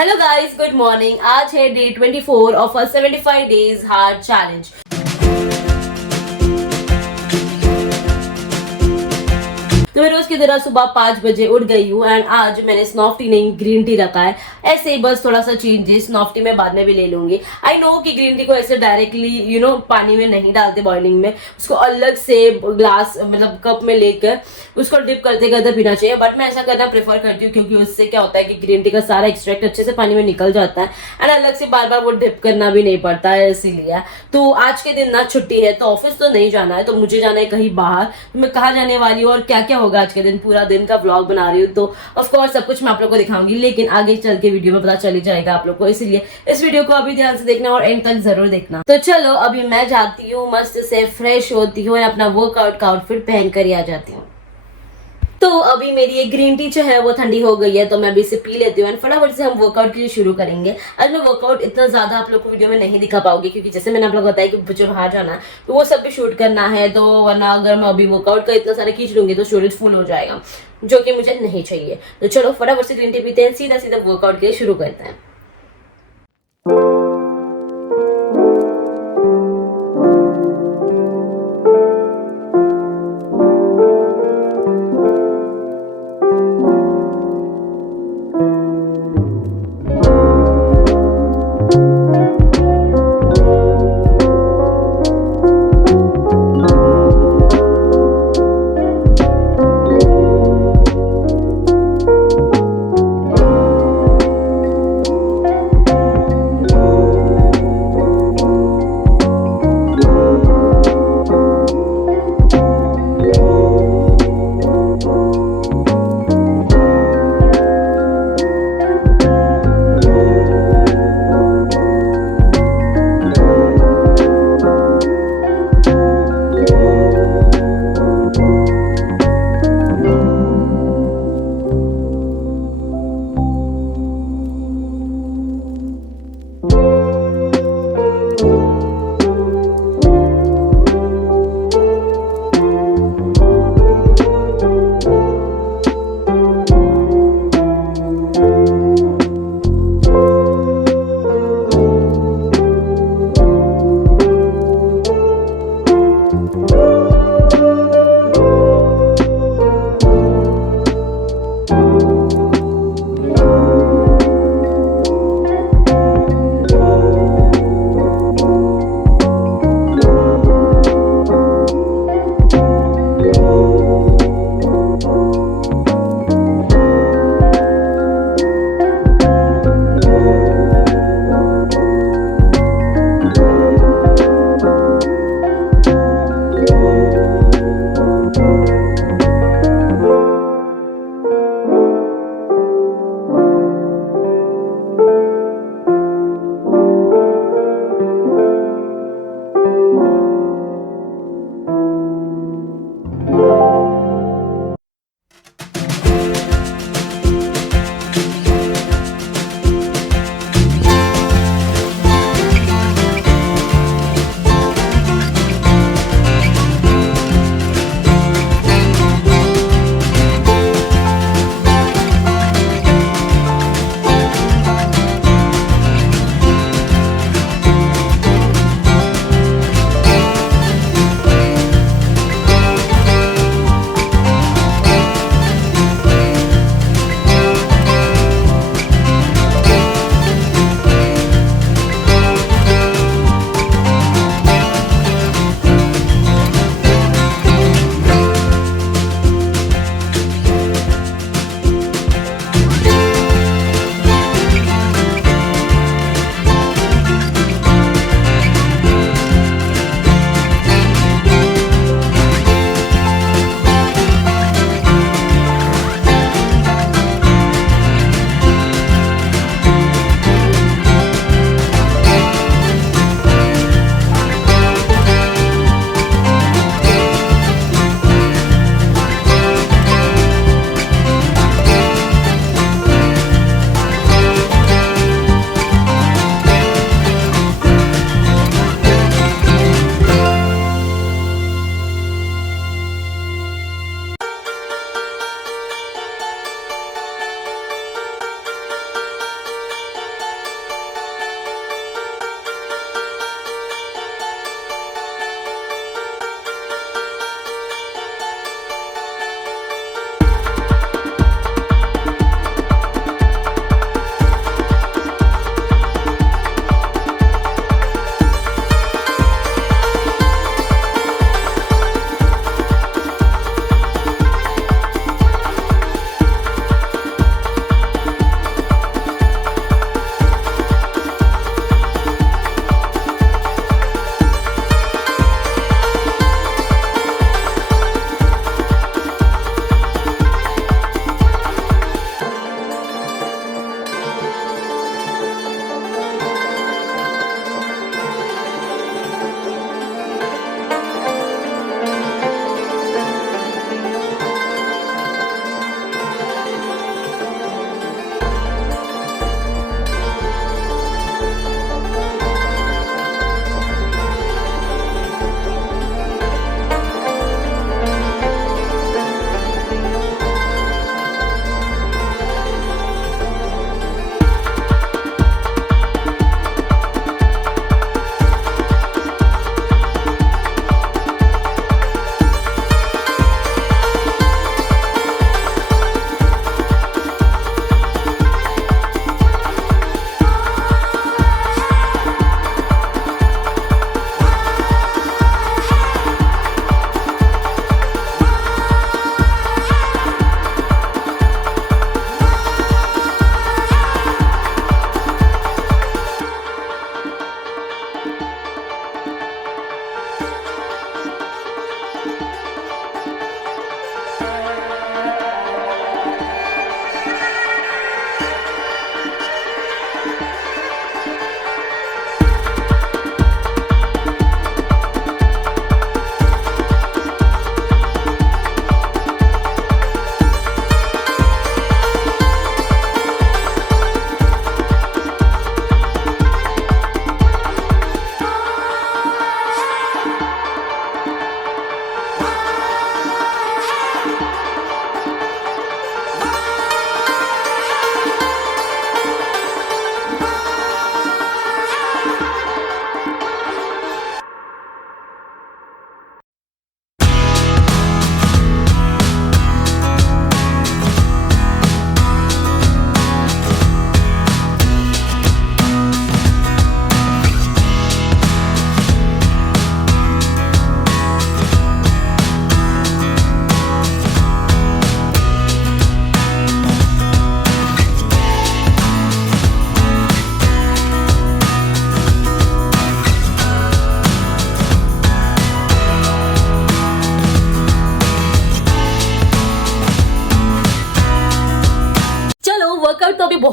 Hello guys, good morning. आज है day 24 of a 75 days hard challenge. तो मैं रोज की तरह सुबह 5 बजे उठ गई हूँ एंड आज मैंने स्नॉफ टी नहीं ग्रीन टी रखा है। ऐसे ही बस थोड़ा सा चेंजेस, स्नॉफ टी मैं बाद में भी ले लूंगी। आई नो कि ग्रीन टी को ऐसे डायरेक्टली पानी में नहीं डालते बॉइलिंग में, उसको अलग से ग्लास मतलब कप में लेकर उसको डिप करते करते पीना चाहिए। बट मैं ऐसा करना प्रेफर करती हूँ क्योंकि उससे क्या होता है कि ग्रीन टी का सारा एक्सट्रैक्ट अच्छे से पानी में निकल जाता है एंड अलग से बार बार वो डिप करना भी नहीं पड़ता है। इसीलिए तो आज के दिन ना छुट्टी है, तो ऑफिस तो नहीं जाना है, तो मुझे जाना है कहीं बाहर। तो मैं कहाँ जाने वाली हूँ और क्या क्या होगा आज के दिन, पूरा दिन का व्लॉग बना रही हूँ। तो ऑफ कोर्स सब कुछ मैं आप लोग को दिखाऊंगी, लेकिन आगे चल के वीडियो में पता चल ही जाएगा आप लोग को, इसलिए इस वीडियो को अभी ध्यान से देखना और एंड तक जरूर देखना। तो चलो अभी मैं जाती हूँ, मस्त से फ्रेश होती हूँ और अपना वर्कआउट का आउटफिट पहन कर ही आ जाती हूँ। तो अभी मेरी ये ग्रीन टी जो है वो ठंडी हो गई है, तो मैं अभी इसे पी लेती हूँ एंड फटाफट से हम वर्कआउट के लिए शुरू करेंगे। आज मैं वर्कआउट इतना ज्यादा आप लोग को वीडियो में नहीं दिखा पाऊंगी क्योंकि जैसे मैंने आप लोग को बताया कि मुझे बाहर जाना है, तो वो सब भी शूट करना है। तो वरना अगर मैं अभी वर्कआउट का इतना सारा खींच लूंगी तो स्टोरेज फुल हो जाएगा, जो कि मुझे नहीं चाहिए। तो चलो फटाफट से ग्रीन टी पीते हैं, सीधा सीधा वर्कआउट के लिए शुरू करते हैं।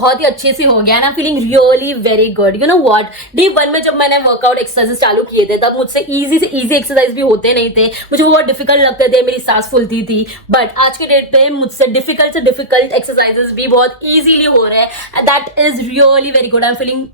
बहुत ही अच्छे से हो गया and I am feeling really very good. You know what, day 1 में जब मैंने वर्कआउट एक्सरसाइज चालू किए थे तब मुझसे इजी से इजी एक्सरसाइज भी होते नहीं थे, मुझे बहुत डिफिकल्ट लगते थे, मेरी सांस फूलती थी। बट आज के डेट पे मुझसे डिफिकल्ट से डिफिकल्ट एक्सरसाइजेस भी बहुत इजीली हो रहे हैं। That is really very good. I am feeling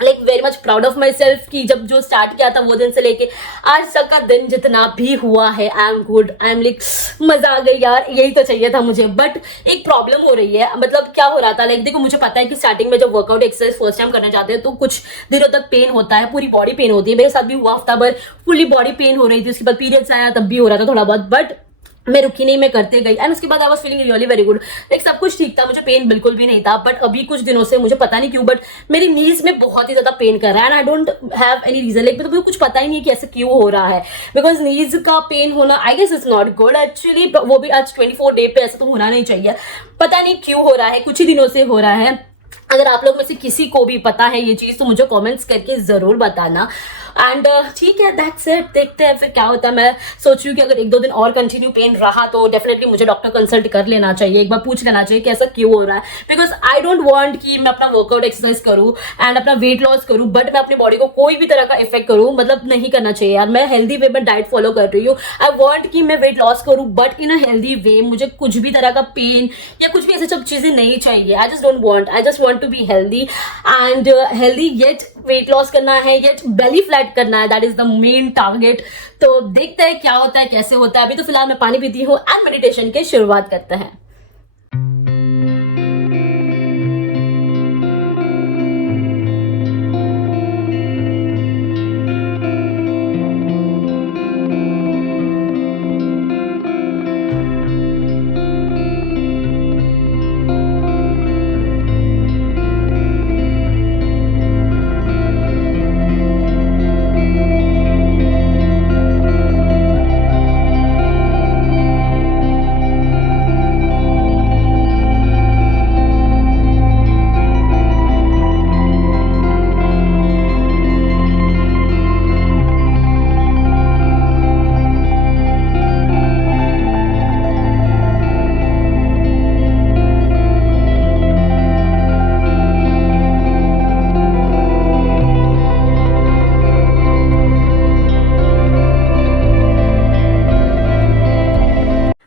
like very much proud of my self कि जब जो स्टार्ट किया था वो दिन से लेके आज तक का दिन जितना भी हुआ है, I am good, I am like मजा आ गई यार, यही तो चाहिए था मुझे। बट एक प्रॉब्लम हो रही है, मतलब क्या हो रहा था, लाइक देखो मुझे पता है कि स्टार्टिंग में जब वर्कआउट एक्सरसाइज फर्स्ट टाइम करने जाते हैं तो कुछ दिनों तक पेन होता है, पूरी बॉडी पेन होती है। मेरे साथ भी हुआ, हफ्ता भर फुली बॉडी पेन हो रही थी, उसके बाद पीरियड्स आया तब भी हो रहा था थोड़ा बहुत, बट मैं रुकी नहीं, मैं करते गई एंड उसके बाद I was feeling really very good. Like सब कुछ ठीक था, मुझे पेन बिल्कुल भी नहीं था। बट अभी कुछ दिनों से मुझे पता नहीं क्यों बट मेरी नीज में बहुत ही ज्यादा पेन कर रहा है and I don't have any reason. Like मुझे कुछ पता ही नहीं कि ऐसे क्यों हो रहा है, बिकॉज नीज का पेन होना I guess is not good actually, वो भी आज 24 डे पे ऐसा तो होना नहीं चाहिए। पता नहीं क्यों हो रहा है, कुछ ही दिनों से हो रहा है। अगर आप लोग में से किसी को भी पता है ये चीज तो मुझे कमेंट्स करके जरूर बताना। एंड ठीक है, दैट्स इट, देखते हैं फिर क्या होता है। मैं सोच रही हूँ कि अगर 1-2 दिन और कंटिन्यू पेन रहा तो डेफिनेटली मुझे डॉक्टर कंसल्ट कर लेना चाहिए, एक बार पूछ लेना चाहिए कि ऐसा क्यों हो रहा है। बिकॉज आई डोंट वांट कि मैं अपना वर्कआउट एक्सरसाइज करूँ एंड अपना वेट लॉस करूँ बट मैं अपनी बॉडी को कोई भी तरह का इफेक्ट करूँ, मतलब नहीं करना चाहिए यार। मैं हेल्दी वे में डाइट फॉलो कर रही हूँ, आई वॉन्ट कि मैं वेट लॉस करूँ but in a healthy way. मुझे कुछ भी तरह का पेन या कुछ भी ऐसी सब चीजें नहीं चाहिए। I just don't want, I just want to be healthy and healthy yet weight loss करना है, येट बेली फ्लैट करना है, that is the main target. तो देखते हैं क्या होता है, कैसे होता है। अभी तो फिलहाल मैं पानी पीती हूँ एंड मेडिटेशन की शुरुआत करते हैं।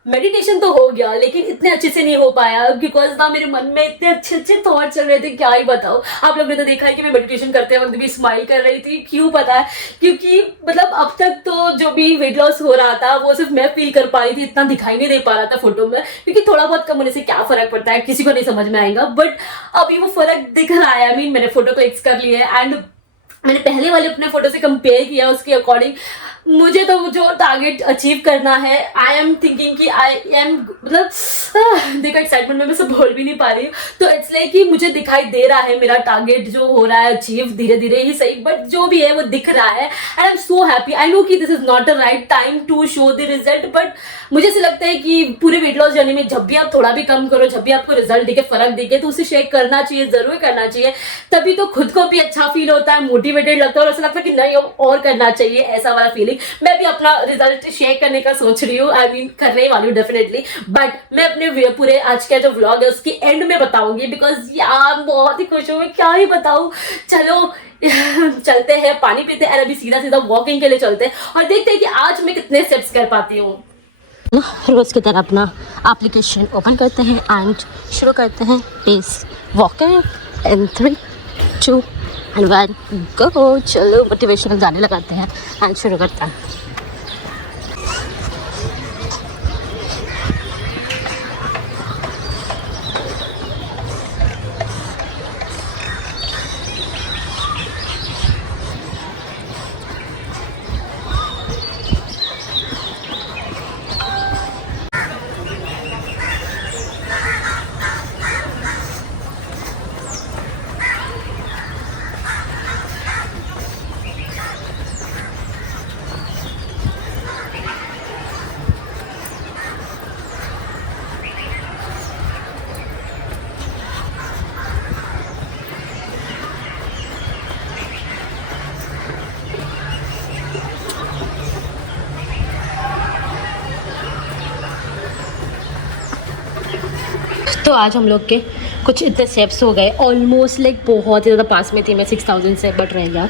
मेडिटेशन तो हो गया लेकिन इतने अच्छे से नहीं हो पाया बिकॉज ना मेरे मन में इतने अच्छे अच्छे थॉट चल रहे थे, क्या ही बताओ। आप लोगों ने तो देखा है कि मैं मेडिटेशन करते वक्त भी स्माइल कर रही थी, क्यों पता है, क्योंकि मतलब अब तक तो जो भी वेट लॉस हो रहा था वो सिर्फ मैं फील कर पा रही थी, इतना दिखाई नहीं दे पा रहा था फोटो में, क्योंकि थोड़ा बहुत कम होने से क्या फर्क पड़ता है किसी को नहीं समझ में आएगा। बट अभी वो फर्क दिख रहा है। आई मीन मैंने फोटो क्लिक्स कर लिया है एंड मैंने पहले वाले अपने फोटो से कंपेयर किया, उसके अकॉर्डिंग मुझे तो जो टारगेट अचीव करना है आई एम थिंकिंग कि आई एम मतलब देखो एक्साइटमेंट में मैं सब बोल भी नहीं पा रही हूँ। तो इट्स लाइक कि मुझे दिखाई दे रहा है मेरा टारगेट जो हो रहा है अचीव, धीरे धीरे ही सही बट जो भी है वो दिख रहा है and I am so happy. I know कि this is not the right time to show the result but मुझे ऐसा लगता है कि पूरे वेट लॉस जर्नी में जब भी आप थोड़ा भी कम करो, जब भी आपको रिजल्ट दिखे, फर्क दिखे तो उसे शेयर करना चाहिए, जरूर करना चाहिए। तभी तो खुद को भी अच्छा फील होता है, मोटिवेटेड लगता है और ऐसा लगता है कि नहीं और करना चाहिए, ऐसा वाला फीलिंग। मैं भी अपना रिजल्ट शेयर करने का सोच रही हूँ, आई मीन करने वाली हूँ डेफिनेटली, बट मैं अपने पूरे आज का जो व्लॉग है उसके एंड में बताऊंगी बिकॉज यार बहुत ही खुश हूँ, मैं क्या ही बताऊँ। चलो चलते हैं, पानी पीते हैं और अभी सीधा सीधा वॉकिंग के लिए चलते हैं और देखते हैं कि आज मैं कितने स्टेप्स कर पाती हूँ। रोज की तरह अपना एप्लीकेशन ओपन करते हैं एंड शुरू करते हैं पेस वॉकिंग इन 3, 2 एंड 1 गो। चलो मोटिवेशनल गाने लगाते हैं एंड शुरू करते हैं। तो आज हम लोग के कुछ इतने स्टेप्स हो गए ऑलमोस्ट, लाइक बहुत ही ज़्यादा पास में थी मैं 6000 से, बट रह गया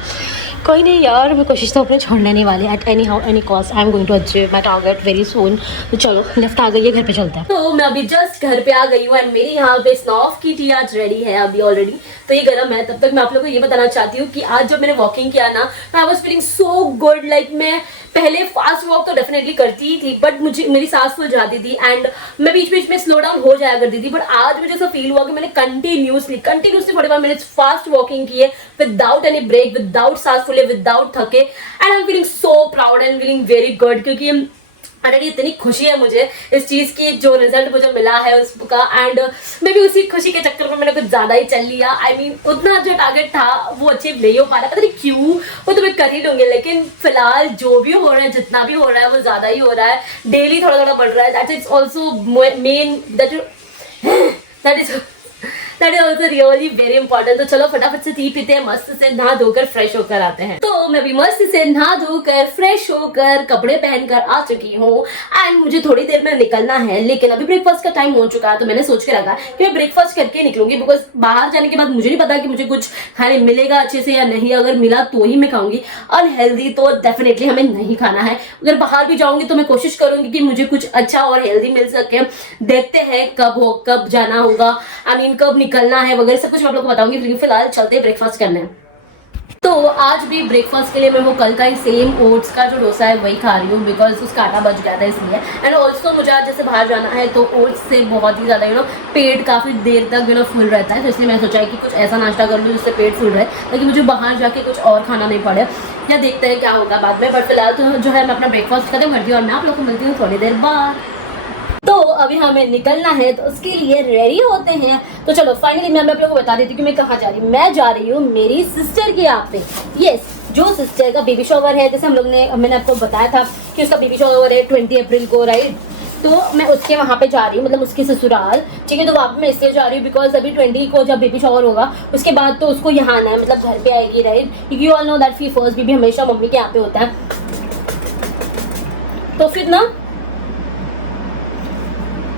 कोई नहीं यार, मैं कोशिश तो अपने छोड़ने नहीं वाली। At any how any cost I am going to achieve my target very soon. तो चलो लिफ्ट आ गई है, घर पे चलते हैं। तो मैं अभी जस्ट घर पे आ गई हूँ एंड मेरी यहाँ पे स्नॉफ की टी आज रेडी है अभी ऑलरेडी, तो ये गर्म है। तब तक मैं आप लोगों को ये बताना चाहती हूँ कि आज जब मैंने वॉकिंग किया ना, I was feeling so good. Like मैं पहले फास्ट वॉक तो डेफिनेटली करती ही थी, बट मुझे मेरी सांस फूल जाती थी एंड मैं बीच बीच में स्लो डाउन हो जाया करती थी। बट आज मुझे ऐसा फील हुआ कि मैंने कंटिन्यूसली 45 मिनट्स फास्ट वॉकिंग की है विदाउट एनी ब्रेक, विदाउट सांस फूले, विदाउट थके, and I am feeling so proud and feeling very good. क्योंकि ऑलरेडी इतनी खुशी है मुझे इस चीज़ की, जो रिजल्ट मुझे मिला है उसका, एंड मैं भी उसी खुशी के चक्कर में मैंने कुछ ज़्यादा ही चल लिया। आई मीन उतना जो टारगेट था वो अचीव नहीं हो पा रहा, पता नहीं क्यों, वो तो मैं कर ही लूँगी। लेकिन फिलहाल जो भी हो रहा है, जितना भी हो रहा है वो ज़्यादा ही हो रहा है, डेली थोड़ा थोड़ा बढ़ रहा है। That is also main, that is also really very important. तो चलो फटाफट से टी पीते हैं, मस्त से नहा धोकर फ्रेश होकर आते हैं। तो मैं भी मस्त से नहा धोकर फ्रेश होकर कपड़े पहनकर आ चुकी हूँ एंड मुझे थोड़ी देर में निकलना है, लेकिन अभी ब्रेकफास्ट का टाइम हो चुका है। तो मैंने सोच के रखा कि मैं ब्रेकफास्ट करके निकलूंगी, बिकॉज बाहर जाने के बाद मुझे नहीं पता कि मुझे कुछ खाने मिलेगा अच्छे से या नहीं। अगर मिला तो ही मैं खाऊंगी, अनहेल्दी तो डेफिनेटली हमें नहीं खाना है। अगर बाहर भी जाऊंगी तो मैं कोशिश करूंगी कि मुझे कुछ अच्छा और हेल्दी मिल सके। देखते हैं कब जाना होगा, आई मीन कब निकलना है वगैरह सब कुछ मैं आप लोगों को बताऊंगी। फिलहाल चलते हैं ब्रेकफास्ट करने। तो आज भी ब्रेकफास्ट के लिए मैं वो कल का ही सेम ओट्स का जो डोसा है वही खा रही हूँ, बिकॉज उसका आटा बच गया था इसलिए। एंड ऑल्सो मुझे आज जैसे बाहर जाना है तो ओट्स से बहुत ही ज़्यादा पेट काफ़ी देर तक फुल रहता है, तो इसलिए मैंने सोचा है कि कुछ ऐसा नाश्ता कर लूँ जिससे पेट फुल रहे, ताकि मुझे बाहर जाके कुछ और खाना नहीं पड़े। या देखते हैं क्या होगा बाद में, बट फिलहाल तो जो है मैं अपना ब्रेकफास्ट खत्म करती हूँ और मैं आप लोग को मिलती हूँ थोड़ी देर बाद। तो अभी हमें निकलना है, तो उसके लिए रेडी होते हैं। तो चलो फाइनली मैं आप लोगों को बता देती हूँ कि मैं कहाँ जा रही हूँ। मैं जा रही हूँ मेरी सिस्टर के यहाँ पे। यस, जो सिस्टर का बेबी शॉवर है, जैसे मैंने आपको बताया था कि उसका बेबी शॉवर है 20 अप्रैल को, राइट। तो मैं उसके वहाँ पे जा रही हूँ, मतलब उसके ससुराल, ठीक है। तो वहाँ पे मैं इसलिए जा रही हूँ बिकॉज अभी 20 को जब बेबी शॉवर होगा उसके बाद तो उसको यहाँ आना है, मतलब घर पे आएगी, राइट। क्योंकि you all know that first baby हमेशा मम्मी के यहाँ पे होता है।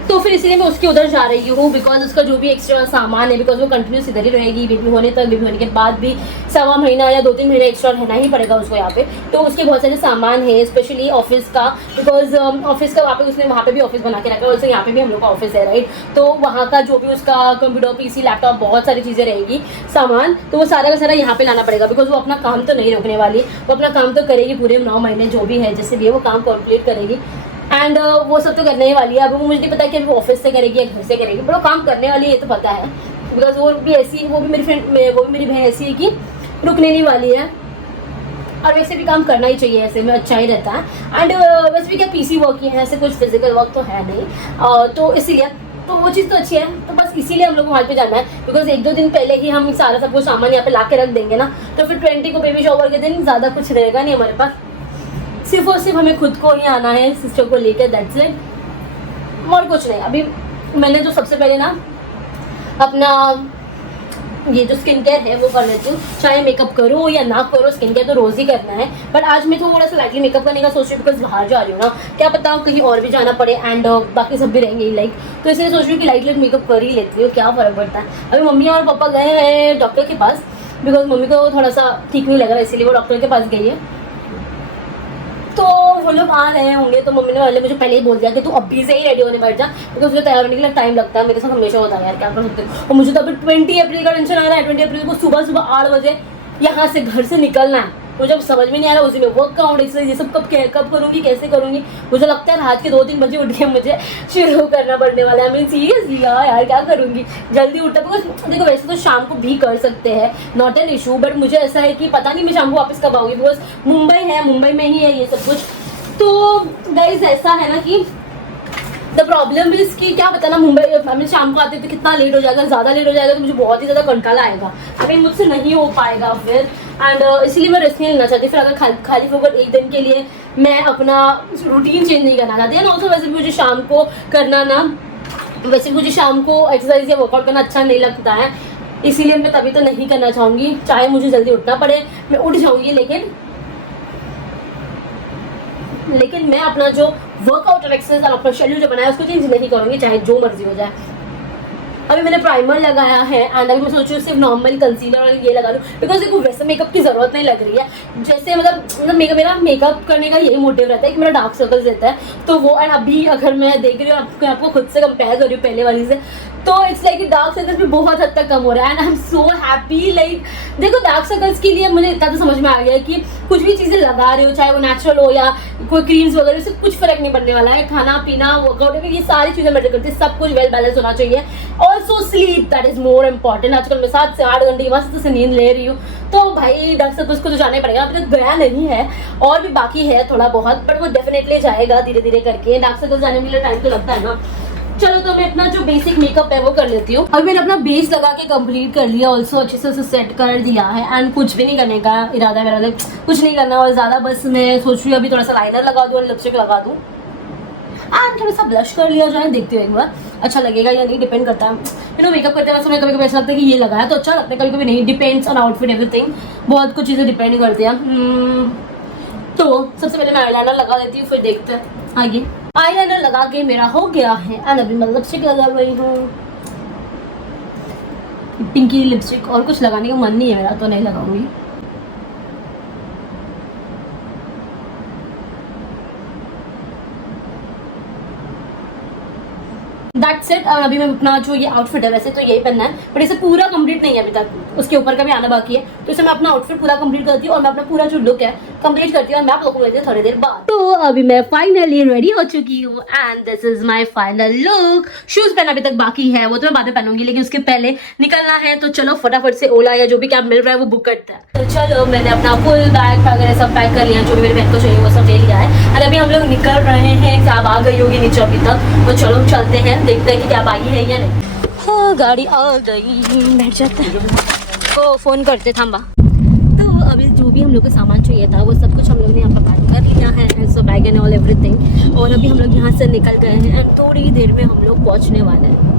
तो फिर इसलिए मैं उसके उधर जा रही हूँ, बिकॉज उसका जो भी एक्स्ट्रा सामान है, बिकॉज वो कंटिन्यूस इधर ही रहेगी बेबी होने तक। बेबी होने के बाद भी 1.25 महीना या 2-3 महीने एक्स्ट्रा रहना ही पड़ेगा उसको यहाँ पे। तो उसके बहुत सारे सामान है, स्पेशली ऑफिस का, बिकॉज ऑफिस का उसने वहाँ पे भी ऑफिस बना के रखा है, वैसे यहाँ पे भी हम लोग का ऑफिस है, राइट। तो वहाँ का जो भी उसका कंप्यूटर, पीसी, लैपटॉप, बहुत सारी चीज़ें रहेगी सामान, तो वो सारा का सारा यहाँ पे लाना पड़ेगा, बिकॉज वो अपना काम तो नहीं रोकने वाली, वो अपना काम तो करेगी पूरे 9 महीने जो भी है, जिससे भी वो काम कंप्लीट करेगी। एंड वो सब तो करने ही वाली है। अब वो मुझे नहीं पता कि अभी वो ऑफिस से करेगी या घर से करेगी, बट वो काम करने वाली है, ये तो पता है। बिकॉज वो भी मेरी बहन ऐसी है कि रुकने नहीं वाली है, और वैसे भी काम करना ही चाहिए, ऐसे में अच्छा ही रहता है। एंड वैसे भी क्या पीसी वर्क ही है, ऐसे कुछ फिजिकल वर्क तो है नहीं, तो इसीलिए तो वो चीज़ तो अच्छी है। तो बस इसीलिए हम लोग को वहाँ पे जाना है, बिकॉज 1-2 दिन पहले ही हम सारा सब कुछ सामान यहाँ पे ला के रख देंगे ना, तो फिर 20 को बेबी शॉवर के दिन ज़्यादा कुछ रहेगा नहीं हमारे पास। सिर्फ और सिर्फ हमें खुद को ही आना है, सिस्टर को लेकर, दैट्स इट, और कुछ नहीं। अभी मैंने तो सबसे पहले ना अपना ये जो स्किन केयर है वो कर लेती हूँ, चाहे मेकअप करो या ना करो, स्किन केयर तो रोज़ ही करना है। बट आज मैं थोड़ा सा लाइटली मेकअप करने का सोच रही हूँ, बिकॉज बाहर जा रही हूँ ना, क्या पता कहीं और भी जाना पड़े, एंड बाकी सब भी रहेंगे लाइक, तो इसलिए सोच रही हूँ कि लाइट मेकअप कर ही लेती हूँ, क्या फ़र्क पड़ता है। अभी मम्मी और पापा गए हैं डॉक्टर के पास, बिकॉज मम्मी को थोड़ा सा ठीक नहीं लग रहा है, इसीलिए वो डॉक्टर के पास गई है। तो वो लोग आ रहे होंगे, तो मम्मी ने वाले मुझे पहले ही बोल दिया कि तू अभी से ही रेडी होने बैठ जा, क्योंकि उसको तैयार होने के लिए टाइम लगता है। मेरे साथ हमेशा होता है यार, क्या कर सकते हो। और मुझे तो अभी 20 अप्रैल का टेंशन आ रहा है। 20 अप्रैल को सुबह 8 बजे यहाँ से घर से निकलना है। मुझे अब समझ में नहीं आ रहा उसी में वर्कआउट, एक्सरसाइज, ये सब कब करूँगी, कैसे करूँगी। मुझे लगता है रात के 2-3 बजे उठ के मुझे शुरू करना पड़ने वाला है। मैं सीरियसली यार क्या करूँगी, जल्दी उठा। बिकॉज देखो वैसे तो शाम को भी कर सकते हैं, नॉट एन इशू, बट मुझे ऐसा है कि पता नहीं मैं शाम को वापस कब आऊँगी, बिकॉज मुंबई में ही है ये सब कुछ। तो गाइस ऐसा है ना कि द प्रॉब्लम इज कि क्या पता ना, मुंबई में शाम को आते तो कितना लेट हो जाएगा, ज़्यादा लेट हो जाएगा तो मुझे बहुत ही ज़्यादा कंटाला आएगा। आई मुझसे नहीं हो पाएगा फिर, एंड इसलिए मैं रिस्क नहीं लेना चाहती। फिर अगर खाली फोकट एक दिन के लिए मैं अपना रूटीन चेंज नहीं करना चाहती है ना। ऑल्सो वैसे भी मुझे शाम को करना ना, वैसे मुझे शाम को एक्सरसाइज या वर्कआउट करना अच्छा नहीं लगता है, इसीलिए मैं तभी तो नहीं करना चाहूँगी। चाहे मुझे जल्दी उठना पड़े, मैं उठ जाऊँगी, लेकिन मैं अपना जो वर्कआउट और एक्सरसाइज और अपना शेड्यूल जो बनाया उसको चेंज नहीं करूँगी, चाहे जो मर्जी हो जाए। अभी मैंने प्राइमर लगाया है एंड अभी मैं सोच रही हूँ सिर्फ नॉर्मल कंसीलर और ये लगा लूँ, बिकॉज देखो वैसे मेकअप की जरूरत नहीं लग रही है। जैसे मतलब मेरा मेकअप करने का यही मोटिव रहता है कि मेरा डार्क सर्कल्स रहता है, तो वो एंड अभी अगर मैं देख रही हूँ आपको खुद से कंपेयर कर रही हूँ पहले वाली से, तो इट्स लाइक डार्क सर्कल्स भी बहुत हद तक कम हो रहा है and I am so happy. Like देखो डार्क सर्कल्स के लिए मुझे इतना तो समझ में आ गया कि कुछ भी चीज़ें लगा रहे हो, चाहे वो नेचुरल हो या कोई क्रीम्स वगैरह, उससे कुछ फर्क नहीं पड़ने वाला है। खाना पीना वर्कआउट, ये सारी चीज़ें मैटर करती है, सब कुछ वेल बैलेंस होना चाहिए। Also sleep, that is more important. आजकल मैं 7 से 8 घंटे की मस्त से नींद ले रही हूँ, तो भाई डार्क सर्कल्स को तो जाना ही पड़ेगा। अभी तक गया नहीं है और भी बाकी है थोड़ा बहुत, बट वो डेफिनेटली जाएगा धीरे धीरे करके। डार्क सर्कल्स जाने के लिए टाइम तो लगता है ना। चलो तो मैं अपना जो बेसिक मेकअप है वो कर लेती हूँ। अभी मैंने अपना बेस लगा के कंप्लीट कर लिया, ऑल्सो अच्छे से उसे सेट कर दिया है एंड कुछ भी नहीं करने का इरादा है मेरा, लाइक कुछ नहीं करना और ज़्यादा। बस मैं सोच रही हूँ अभी थोड़ा सा लाइनर लगा दूँ और लिपस्टिक लगा दूँ एंड थोड़ा सा ब्लश कर लिया जाए। देखती हूँ एक बार अच्छा लगेगा या नहीं, डिपेंड करता है। मेकअप करते वैसे मैं कभी कभी ऐसा लगता है कि ये लगाया तो अच्छा लगता है, कभी कभी नहीं। डिपेंड्स ऑन आउटफिट, एवरीथिंग, बहुत कुछ चीज़ें डिपेंड करती हैं। तो सबसे पहले मैं आईलाइनर लगा देती हूँ, फिर देखते हैं आगे। आईलाइनर लगा के मेरा हो गया है एंड अभी मैं लिपस्टिक लगा रही हूँ, पिंकी लिपस्टिक। और कुछ लगाने का मन नहीं है मेरा, तो नहीं लगाऊंगी। That's it. अभी मैं अपना जो ये आउटफिट है, वैसे तो यही पहनना है बट इसे पूरा कंप्लीट नहीं है अभी तक, उसके ऊपर का भी आना बाकी है। तो इसे मैं अपना आउटफिट पूरा कंप्लीट करती हूँ और मैं अपना पूरा जो लुक है कंप्लीट करती हूँ और मैं आप लोगों को मिलती हूँ थोड़ी देर बाद। तो अभी मैं फाइनली रेडी हो चुकी हूँ and this is my final look. Shoes पहना अभी तक बाकी है, वो तो मैं बाद में पहनूंगी, लेकिन उसके पहले निकलना है। तो चलो फटाफट से ओला या जो भी कैब मिल रहा है वो बुक करते हैं। तो चलो मैंने अपना फुल बैग वगैरह सब पैक कर लिया, जो भी मेरे बहन को चाहिए वो सब ले लिया है और अभी हम लोग निकल रहे हैं। कैब आ गई होगी नीचे अभी तक, तो चलो चलते हैं, देखते हैं कि कैब आई है या नहीं। हाँ गाड़ी आ गई, बैठ जाते हैं। ओ फोन करते थांबा। तो अभी जो भी हम लोग को सामान चाहिए था वो सब कुछ हम लोग ने यहाँ पर पैक कर लिया है, सो बैग एंड ऑल एवरीथिंग। और अभी हम लोग यहाँ से निकल गए हैं एंड थोड़ी देर में हम लोग पहुँचने वाले हैं।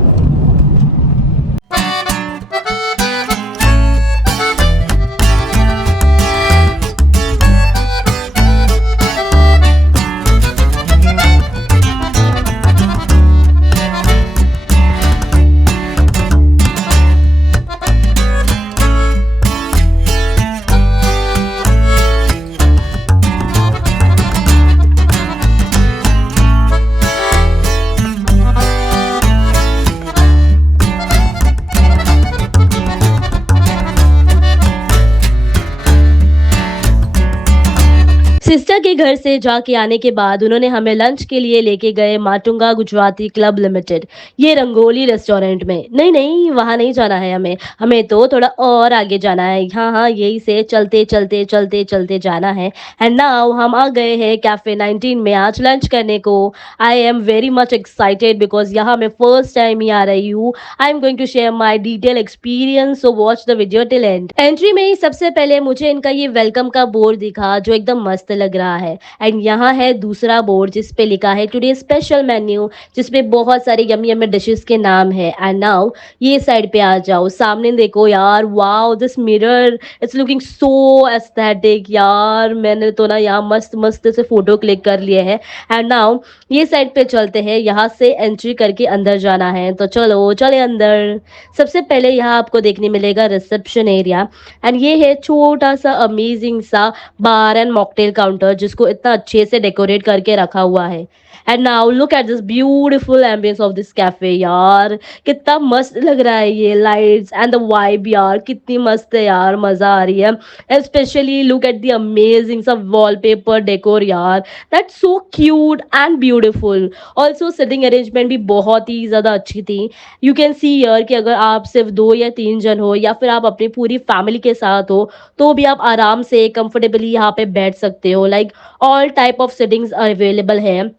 सिस्टर के घर से जाके आने के बाद उन्होंने हमें लंच के लिए लेके गए माटुंगा गुजराती क्लब लिमिटेड, ये रंगोली रेस्टोरेंट में। नहीं नहीं वहां नहीं जाना है हमें, हमें तो थोड़ा और आगे जाना है। हाँ हाँ यही से चलते चलते चलते चलते जाना है। एंड नाउ हम आ गए हैं कैफे 19 में आज लंच करने को। I am very much excited because यहाँ मैं फर्स्ट टाइम ही आ रही हूँ। I am going to share my detail experience, so watch the video till end. Entry में ही सबसे पहले मुझे इनका ये वेलकम का बोर्ड दिखा जो एकदम मस्त लग रहा है। एंड यहाँ है दूसरा बोर्ड जिस पे लिखा है टुडे स्पेशल मेन्यू, जिसपे बहुत सारे यमी यमी डिशेस के नाम है। एंड नाउ ये साइड पे आ जाओ, सामने देखो यार, wow this mirror, it's looking so aesthetic यार। मैंने तो ना यहाँ मस्त मस्त से फोटो क्लिक कर लिए हैं। एंड नाउ ये साइड पे चलते हैं, यहाँ से एंट्री करके अंदर जाना है। तो चलो चले अंदर। सबसे पहले यहाँ आपको देखने मिलेगा रिसेप्शन एरिया एंड ये है छोटा सा अमेजिंग सा बार एंड मॉकटेल काउंटर जिसको इतना अच्छे से डेकोरेट करके रखा हुआ है। And now look at this beautiful ambience of this cafe यार, कितना मस्त लग रहा है ये लाइट्स एंड द वाइब यार, कितनी मस्त है यार, मजा आ रही है। Specially look at the amazing सा वॉलपेपर डेकोर यार, that's so cute and beautiful. Also sitting arrangement भी बहुत ही ज्यादा अच्छी थी। यू कैन सी हियर कि अगर आप सिर्फ 2 या 3 जन हो या फिर आप अपनी पूरी फैमिली के साथ हो तो भी आप आराम से कंफर्टेबली यहाँ पे बैठ सकते हो। Like all type of sittings available है।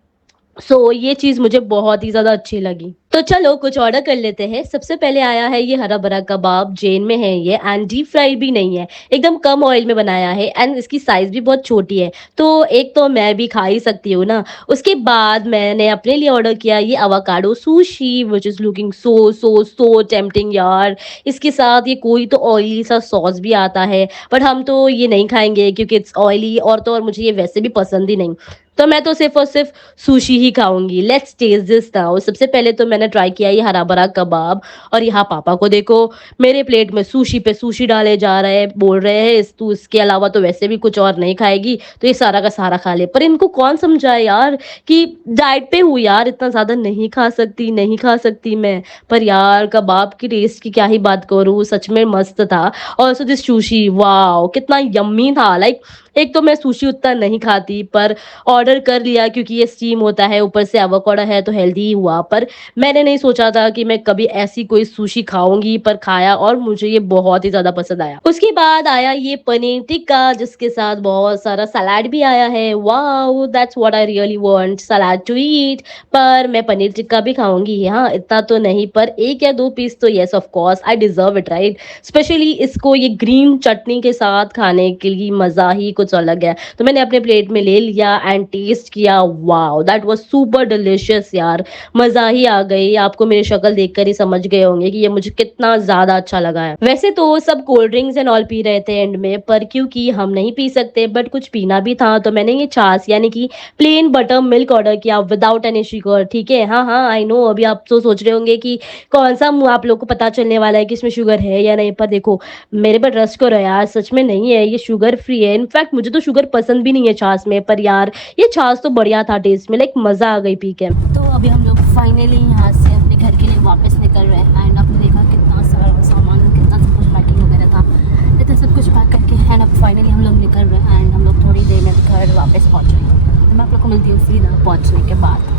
सो ये चीज मुझे बहुत ही ज्यादा अच्छी लगी। तो चलो कुछ ऑर्डर कर लेते हैं। सबसे पहले आया है ये हरा भरा कबाब, जैन में है ये एंड डीप फ्राइड भी नहीं है, एकदम कम ऑयल में बनाया है एंड इसकी साइज भी बहुत छोटी है, तो एक तो मैं भी खा ही सकती हूँ ना। उसके बाद मैंने अपने लिए ऑर्डर किया ये avocado sushi which is looking so so so tempting यार। इसके साथ ये कोई तो ऑयली सा सॉस भी आता है, बट हम तो ये नहीं खाएंगे क्योंकि इट्स ऑयली, और तो और मुझे ये वैसे भी पसंद ही नहीं। तो मैं तो सिर्फ और सिर्फ सुशी ही खाऊंगी। Let's taste this now. सबसे पहले तो मैंने ट्राई किया ये हरा भरा कबाब, और यहाँ पापा को देखो मेरे प्लेट में सुशी पे सुशी डाले जा रहे हैं, बोल रहे हैं तू इसके अलावा तो वैसे भी कुछ और नहीं खाएगी तो ये सारा का सारा खा ले। पर इनको कौन समझाए यार कि डाइट पे हूँ यार, इतना ज्यादा नहीं खा सकती, नहीं खा सकती मैं। पर यार कबाब की टेस्ट की क्या ही बात करूँ, सच में मस्त था। ऑल्सो दिस सुशी, वाओ कितना यम्मी था। लाइक एक तो मैं सुशी उतना नहीं खाती, पर ऑर्डर कर लिया क्योंकि ये स्टीम होता है, ऊपर से एवोकाडो है तो हेल्दी ही हुआ। पर मैंने नहीं सोचा था कि मैं कभी ऐसी कोई सुशी खाऊंगी, पर खाया और मुझे ये बहुत ही ज्यादा पसंद आया। उसके बाद आया ये पनीर टिक्का जिसके साथ बहुत सारा सलाद भी आया है। Wow that's what I really want, salad to eat. पर मैं पनीर टिक्का भी खाऊंगी, हाँ इतना तो नहीं, पर एक या दो पीस तो yes of course, I deserve it right. Specially इसको ये ग्रीन चटनी के साथ खाने के लिए मजा ही कुछ अलग है। तो मैंने अपने प्लेट में ले लिया एंड टेस्ट किया। Wow that was super delicious यार, मजा ही आ गई। आपको मेरी शक्ल देखकर ही समझ गए होंगे कि ये मुझे कितना ज्यादा अच्छा लगा है। वैसे तो सब cold drinks and all P रहे थे एंड में, पर क्योंकि हम नहीं पी सकते बट कुछ पीना भी था, तो मैंने ये छाछ यानी कि प्लेन बटर मिल्क ऑर्डर किया विदाउट एनी शुगर। ठीक है, हाँ हाँ आई नो, अभी आप तो सोच रहे होंगे कि कौन सा मुंह आप लोग को पता चलने वाला है कि इसमें शुगर है या नहीं। पर देखो मेरे पर ट्रस्ट करो यार, सच में नहीं है, ये शुगर फ्री है। इनफैक्ट मुझे तो शुगर पसंद भी नहीं है छाछ में, पर यार ये छाछ तो बढ़िया था टेस्ट में, लाइक मजा आ गई पी के। तो अभी हम लोग फाइनली यहाँ से अपने घर के लिए वापस निकल रहे हैं एंड आपने देखा कितना सारा सामान, कितना सब कुछ पैकिंग वगैरह था, इतना सब कुछ पैक करके एंड अब फाइनली हम लोग निकल रहे हैं एंड हम लोग थोड़ी देर में घर वापस पहुँच रहे हैं। तो मैं आप लोग को मिलती हूँ सीधा पहुँचने के बाद।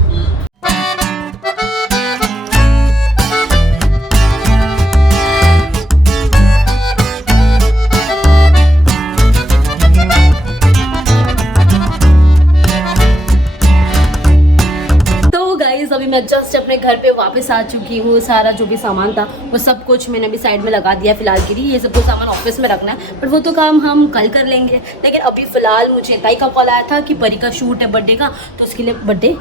अभी मैं जस्ट अपने घर पे वापस आ चुकी हूँ। सारा जो भी सामान था वो सब कुछ मैंने अभी साइड में लगा दिया फिलहाल के लिए। ये सब कुछ सामान ऑफिस में रखना है, पर वो तो काम हम कल कर लेंगे। लेकिन अभी फिलहाल मुझे ताई का कॉल आया था कि परी का शूट है बर्थडे का, तो उसके लिए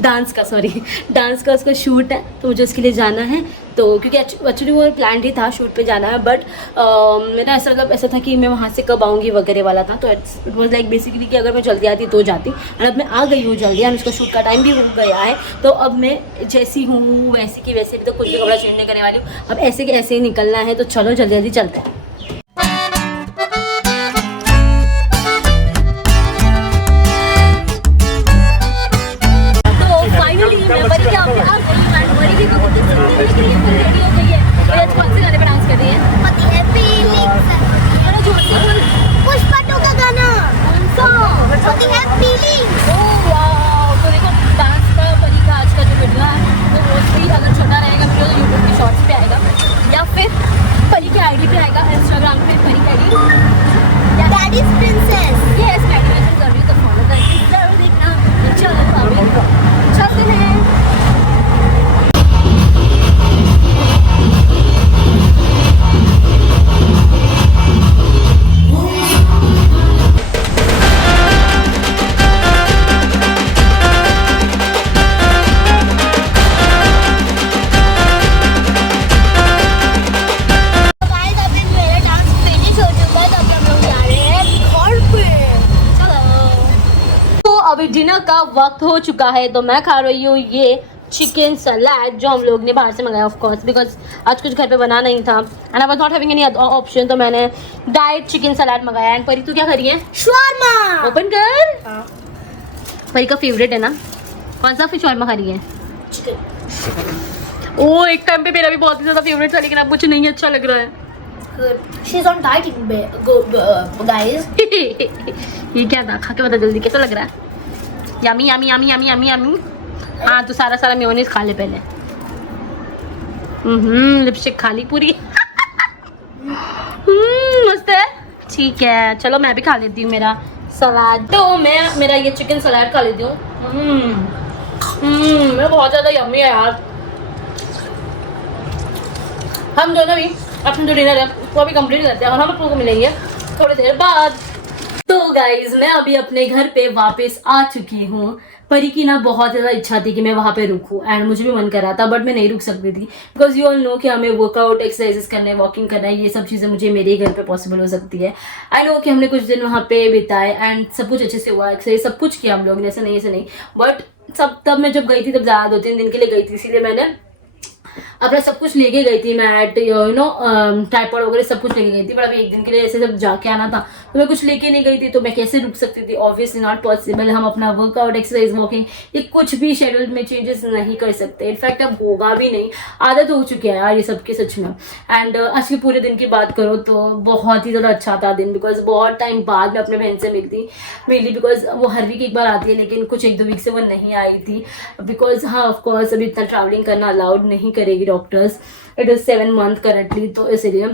डांस का उसका शूट है, तो मुझे उसके लिए जाना है। तो क्योंकि एक्चुअली वो प्लान ही था शूट पे जाना है, बट मेरा ऐसा था कि मैं वहाँ से कब आऊँगी वगैरह वाला था। तो इट वाज लाइक बेसिकली कि अगर मैं जल्दी आती तो जाती, और अब मैं आ गई हूँ जल्दी एंड उसका शूट का टाइम भी हो गया है। तो अब मैं जैसी हूँ वैसी की वैसे भी, तो कुछ भी कपड़ा चेंज नहीं करने वाली हूँ, अब ऐसे के ऐसे ही निकलना है। तो चलो जल्दी जल्दी चलते हैं। अभी डिनर का वक्त हो चुका है, तो मैं खा रही हूँ ये चिकन सलाद जो हम लोग ने बाहर से मंगाया ऑफ कोर्स, बिकॉज आज कुछ घर पे बना नहीं था and I was not having any option, तो मैंने डाइट चिकन सलाद मंगाया। एंड परी तू क्या करी है? शॉर्मा ओपन कर। हाँ। परी का फेवरेट है ना, कौन सा शॉर्मा खा रही है? चिकन। ओ एक टाइम पे मेरा भी बहुत ही ज्यादा फेवरेट था, लेकिन अब मुझे नहीं अच्छा लग रहा है। She's on dieting, guys. ये क्या था? खा के बता जल्दी, कैसा लग रहा है? Yummy yummy yummy yummy yummy yummy. हाँ तो सारा मेयोनीज खा ले पहले। लिपस्टिक खा ली पूरी। मस्त है। ठीक है चलो मैं भी खा लेती हूँ मेरा सलाद। तो मैं मेरा ये चिकन सलाद खा लेती हूँ। मेरा बहुत ज़्यादा यम्मी है यार। हम दोनों भी अपना जो डिनर है वो अभी कंप्लीट करते हैं और हम लोगों को मिलेंगे थोड़ी देर बाद। तो गाइज मैं अभी अपने घर पे वापस आ चुकी हूँ, परी की ना बहुत ज़्यादा इच्छा थी कि मैं वहाँ पे रुकूँ एंड मुझे भी मन कर रहा था, बट मैं नहीं रुक सकती थी बिकॉज यू ऑल नो कि हमें वर्कआउट एक्सरसाइजेस करना है, वॉकिंग करना है, ये सब चीज़ें मुझे मेरे ही घर पे पॉसिबल हो सकती है। आई नो कि हमने कुछ दिन वहाँ पे बिताए एंड सब कुछ अच्छे से हुआ, एक्सरसाइज सब कुछ किया हम लोग ने, ऐसे नहीं, बट सब तब मैं जब गई थी तब ज़्यादा 2-3 दिन के लिए गई थी, इसीलिए मैंने अपना सब कुछ लेके गई थी, मैट ट्राइपॉड वगैरह सब कुछ लेके गई थी, पर अभी एक दिन के लिए ऐसे जब जाके आना था तो मैं कुछ लेके नहीं गई थी, तो मैं कैसे रुक सकती थी? Obviously not possible. हम अपना वर्कआउट एक्सरसाइज वॉकिंग ये कुछ भी शेड्यूल में चेंजेस नहीं कर सकते, इनफैक्ट अब होगा भी नहीं, आदत हो चुकी है यार ये सबकी सच में। एंड आज के पूरे दिन की बात करो तो बहुत ही ज़्यादा अच्छा था दिन, बिकॉज बहुत टाइम बाद मैं अपने बहन से मिली बिकॉज वो हर वीक एक बार आती है, लेकिन कुछ 1-2 वीक से वो नहीं आई थी बिकॉज हाँ ऑफकोर्स अभी इतना ट्रैवलिंग करना अलाउड नहीं करेगी doctors, it is 7 month currently, तो इसलिए।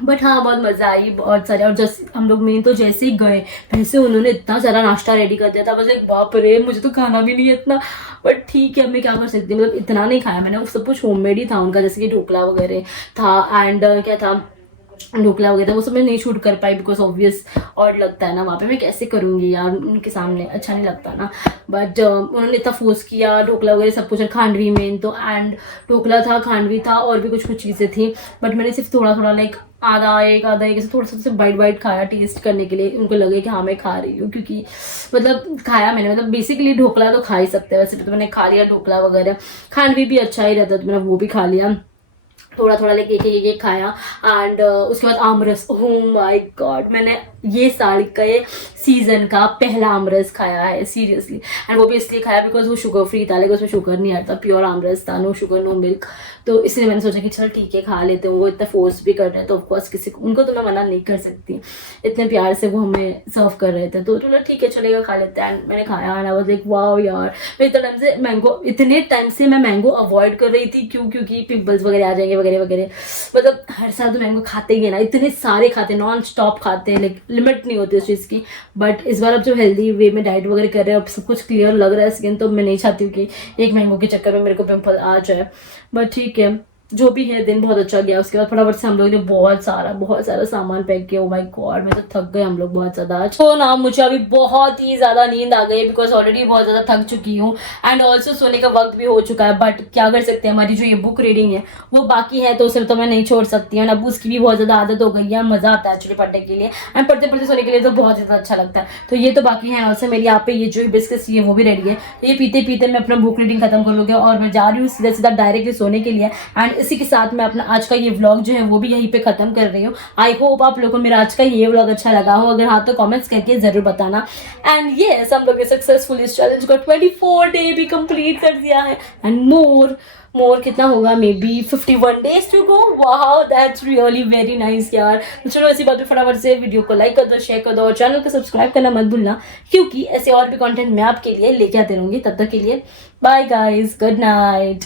बट हाँ बहुत मज़ा आई, बहुत सारे। और जैसे हम लोग मेन तो जैसे ही गए वैसे उन्होंने इतना सारा नाश्ता रेडी कर दिया था, बस एक बाप रे मुझे तो खाना भी नहीं है इतना, बट ठीक है मैं क्या कर सकती हूँ, मतलब इतना नहीं खाया मैंने, सब कुछ होममेड ही था उनका, जैसे कि ढोकला वगैरह था एंड क्या था ढोकला वगैरह, वो सब मैं नहीं शूट कर पाई बिकॉज ऑब्वियस और लगता है ना वहाँ पे, मैं कैसे करूँगी यार उनके सामने, अच्छा नहीं लगता ना। बट उन्होंने इतना फोर्स किया, ढोकला वगैरह सब कुछ, खांडवी मेन तो, एंड ढोकला था, खांडवी था और भी कुछ चीज़ें थी, बट मैंने सिर्फ थोड़ा लाइक आधा एक ऐसे थोड़ा सा बाइट खाया टेस्ट करने के लिए, उनको लगे कि हाँ मैं खा रही हूँ, क्योंकि मतलब खाया मैंने, मतलब बेसिकली ढोकला तो खा ही सकते हैं, वैसे तो मैंने खा लिया ढोकला वगैरह, खांडवी भी अच्छा ही रहता तो मैंने वो भी खा लिया, थोड़ा लेके एक खाया। एंड उसके बाद आमरस, ओह माय गॉड, मैंने ये साल के सीजन का पहला आमरस खाया है सीरियसली, एंड वो भी इसलिए खाया बिकॉज वो शुगर फ्री था, लेकिन उसमें शुगर नहीं आता, प्योर आमरस था, नो शुगर नो मिल्क, तो इसलिए मैंने सोचा कि चल ठीक है खा लेते हैं, वो इतना फोर्स भी कर रहे हैं तो ऑफकोर्स किसी को, उनको तो मैं मना नहीं कर सकती, इतने प्यार से वो हमें सर्व कर रहे थे, तो चलो ठीक है चलेगा खा लेते हैं। एंड मैंने खाया and I was like wow यार, मैं इतने टाइम से मैं मैंगो अवॉइड कर रही थी, क्योंकि पिंपल्स वगैरह आ जाएंगे वगैरह, मतलब हर साल तो मैंगो खाते ही है ना, इतने सारे खाते हैं, नॉन स्टॉप खाते हैं, लाइक लिमिट नहीं होती उस चीज़ की। बट इस बार अब जो हेल्दी वे में डाइट वगैरह कर रहे हैं, अब सब कुछ क्लियर लग रहा है स्किन, तो मैं नहीं चाहती हूँ कि एक मैंगो के चक्कर में मेरे को पिंपल आ जाए, बट ठीक है जो भी है, दिन बहुत अच्छा गया। उसके बाद फटाफट से हम लोग ने बहुत सारा सामान पैक किया। ओ माय गॉड मैं तो थक गए हम लोग बहुत ज्यादा आज, तो ना मुझे अभी बहुत ही ज्यादा नींद आ गई बिकॉज ऑलरेडी बहुत ज्यादा थक चुकी हूँ एंड ऑल्सो सोने का वक्त भी हो चुका है। बट क्या कर सकते हैं, हमारी जो ये बुक रीडिंग है वो बाकी है, तो उसे तो मैं नहीं छोड़ सकती हूँ। अब उसकी भी बहुत ज्यादा आदत हो गई है, मजा आता है एक्चुअली पढ़ने के लिए एंड पढ़ते सोने के लिए तो बहुत ज्यादा अच्छा लगता है। तो ये तो बाकी है। ऑल्सो मेरी यहाँ पे ये जो बिस्किट्स ये वो भी रेडी है, तो ये पीते पीते मैं अपना बुक रीडिंग खत्म कर लूँगी और मैं जा रही हूँ सीधा डायरेक्टली सोने के लिए। एंड इसी के साथ मैं अपना आज का ये व्लॉग जो है वो भी यहीं पे खत्म कर रही हूँ। आई होप आप लोगों को मेरा आज का ये व्लॉग अच्छा लगा हो, अगर हाँ तो कमेंट्स करके जरूर बताना। एंड यस हम लोग ने सक्सेसफुली इस चैलेंज को 24 डे भी कंप्लीट कर दिया है एंड मोर कितना होगा, maybe 51 days to go. Wow that's really very nice यार। तो चलो ऐसी बात पे फटाफट से वीडियो को लाइक कर दो, शेयर कर दो और चैनल को सब्सक्राइब करना मत भूलना, क्योंकि ऐसे और भी कंटेंट मैं आपके लिए लेके आते रहूंगी। तब तक के लिए बाय गाइज, गुड नाइट।